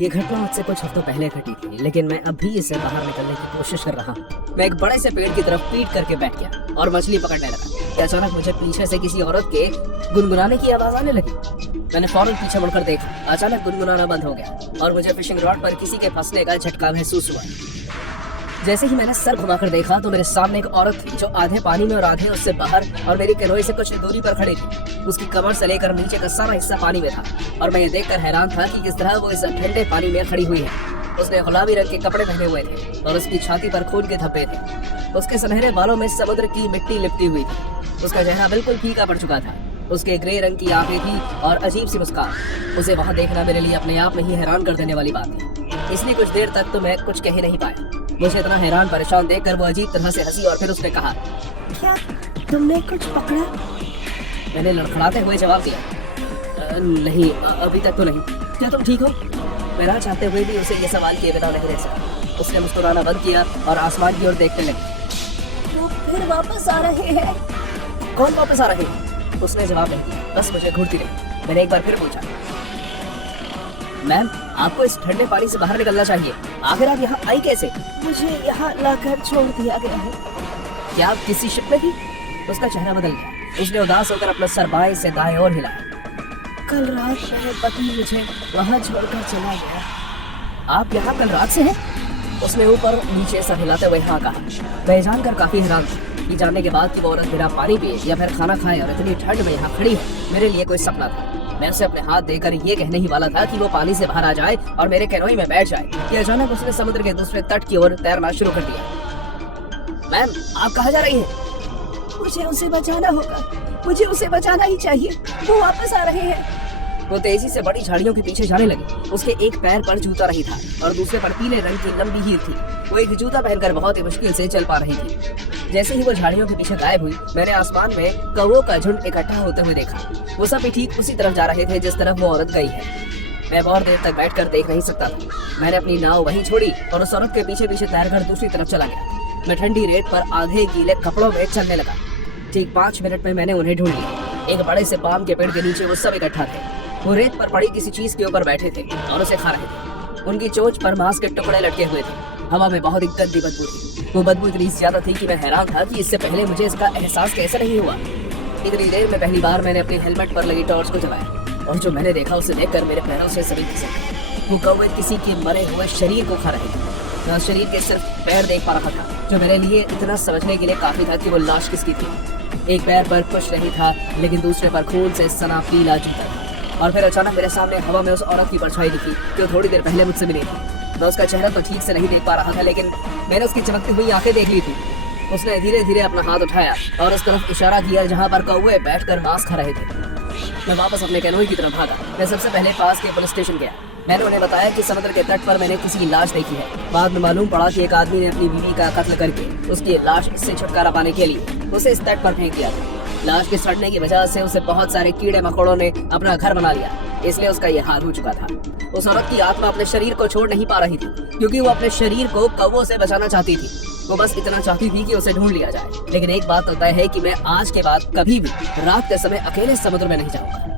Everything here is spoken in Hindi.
ये घटना मुझसे कुछ हफ्तों पहले घटी थी, लेकिन मैं अब भी इससे बाहर निकलने की कोशिश कर रहा हूँ। मैं एक बड़े से पेड़ की तरफ पीट करके बैठ गया और मछली पकड़ने लगा कि अचानक मुझे पीछे से किसी औरत के गुनगुनाने की आवाज आने लगी। मैंने फौरन पीछे मुड़कर देखा। अचानक गुनगुनाना बंद हो गया और मुझे फिशिंग रॉड पर किसी के फंसने का झटका महसूस हुआ। जैसे ही मैंने सर घुमाकर देखा तो मेरे सामने एक औरत थी जो आधे पानी में और आधे उससे बाहर और मेरी कैनोई से कुछ दूरी पर खड़ी थी। उसकी कमर से लेकर नीचे का सारा हिस्सा पानी में था और मैं ये देखकर हैरान था कि किस तरह वो इस ठंडे पानी में खड़ी हुई है। उसने गुलाबी रंग के कपड़े पहने हुए थे और उसकी छाती पर खून के धब्बे थे। उसके सुनहरे बालों में समुद्र की मिट्टी लिपटी हुई थी। उसका चेहरा बिल्कुल फीका पड़ चुका था। उसके ग्रे रंग की आंखें थी और अजीब सी मुस्कान। उसे वहां देखना मेरे लिए अपने आप में ही हैरान कर देने वाली बात थी। इसलिए कुछ देर तक तो मैं कुछ कह ही नहीं पाया। मुझे इतना हैरान परेशान देखकर वो अजीब तरह से हंसी और फिर उसने कहा, क्या तुमने कुछ पकड़ा? मैंने लड़खड़ाते हुए जवाब दिया, नहीं अभी तक तो नहीं। क्या तुम ठीक हो? मेरा चाहते हुए भी उसे ये सवाल किए बिना नहीं रह सका। उसने मुस्कुराना बंद किया और आसमान की ओर देखने लगी। तो फिर वापस आ रहे हैं? कौन वापस आ रहे हैं? उसने जवाब नहीं दिया, बस मुझे घूरती रही। मैंने एक बार फिर पूछा, मैम आपको इस ठंडे पानी से बाहर निकलना चाहिए, आखिर आप यहाँ आई कैसे? मुझे यहाँ लाकर छोड़ दिया गया है। क्या आप किसी शिप में थी? उसका चेहरा बदल गया। उसने उदास होकर अपना सर बाएं से दाएं ओर हिलाया। कल रात मेरे पति मुझे वहाँ छोड़कर चला गया। आप यहाँ कल रात से हैं? उसने ऊपर नीचे सर हिलाते हुए हाँ कहा। मैं जानकर काफी हैरान था। ये जानने के बाद कि वो औरत बिना पानी पिए या फिर खाना खाए और इतनी ठंड में यहाँ खड़ी है, मेरे लिए कोई सपना था। मैं उसे अपने हाथ देकर ये कहने ही वाला था कि वो पानी से बाहर आ जाए और मेरे कैनोई में बैठ जाए कि अचानक उसने समुद्र के दूसरे तट की ओर तैरना शुरू कर दिया। मैम आप कहाँ जा रही हैं? मुझे उसे बचाना होगा। मुझे उसे बचाना ही चाहिए। वो वापस आ रहे हैं। वो तेजी से बड़ी झाड़ियों के पीछे जाने लगी। उसके एक पैर पर जूता नहीं था और दूसरे पर पीले रंग की लंबी हीर थी। वो एक जूता पहनकर बहुत ही मुश्किल से चल पा रही थी। जैसे ही वो झाड़ियों के पीछे गायब हुई, मैंने आसमान में कौवों का झुंड इकट्ठा होते हुए देखा। वो सब भी ठीक उसी तरफ जा रहे थे जिस तरफ वो औरत गई है। मैं बहुत देर तक बैठकर देख नहीं सकता था। मैंने अपनी नाव वहीं छोड़ी और उस औरत के पीछे पीछे तैरकर दूसरी तरफ चला गया। मैं ठंडी रेत पर आधे गीले कपड़ों में चलने लगा। ठीक 5 मिनट में मैंने उन्हें ढूंढ लिया। एक बड़े से पाम के पेड़ के नीचे वो सब इकट्ठा थे। वो रेत पर पड़ी किसी चीज के ऊपर बैठे थे और उसे खा रहे थे। उनकी चोंच पर मांस के टुकड़े लटके हुए थे। हवा में बहुत ही गंदी बदबू थी। वो बदबू इतनी ज्यादा थी कि मैं हैरान था कि इससे पहले मुझे इसका एहसास कैसे नहीं हुआ। इतनी देर में पहली बार मैंने अपनी हेलमेट पर लगी टॉर्च को जलाया और जो मैंने देखा उसे देखकर मेरे पैरों से जमीन खिसक गई। वो कौवे किसी के मरे हुए शरीर को खा रहे थे। मैं उस शरीर के सिर्फ पैर देख पा रहा था, जो मेरे लिए इतना समझने के लिए काफी था कि वो लाश किसकी थी। एक पैर पर कुछ नहीं था, लेकिन दूसरे पर खून से सना पीला जूता था। और फिर अचानक मेरे सामने हवा में उस औरत की परछाई दिखी जो थोड़ी देर पहले मुझसे मिली थी। मैं उसका चेहरा तो ठीक से नहीं देख पा रहा था, लेकिन मैंने उसकी चमकती हुई आंखें देख ली थी। उसने धीरे धीरे अपना हाथ उठाया और उस तरफ इशारा किया जहां पर कौवे बैठकर मांस खा रहे थे। मैं वापस अपने कैनोई की तरफ भागा। मैं सबसे पहले पास के पुलिस स्टेशन गया। मैंने उन्हें बताया कि समुद्र के तट पर मैंने किसी की लाश देखी है। बाद में मालूम पड़ा कि एक आदमी ने अपनी बीवी का कत्ल करके उसकी लाश से छुटकारा पाने के लिए उसे इस तट पर फेंक दिया था। लाश के सड़ने की वजह से उसे बहुत सारे कीड़े मकोड़ों ने अपना घर बना लिया, इसलिए उसका ये हाल हो चुका था। उस औरत की आत्मा अपने शरीर को छोड़ नहीं पा रही थी, क्योंकि वो अपने शरीर को कौवों से बचाना चाहती थी। वो बस इतना चाहती थी कि उसे ढूंढ लिया जाए। लेकिन एक बात तो तय है कि मैं आज के बाद कभी भी रात के समय अकेले समुद्र में नहीं जाऊंगा।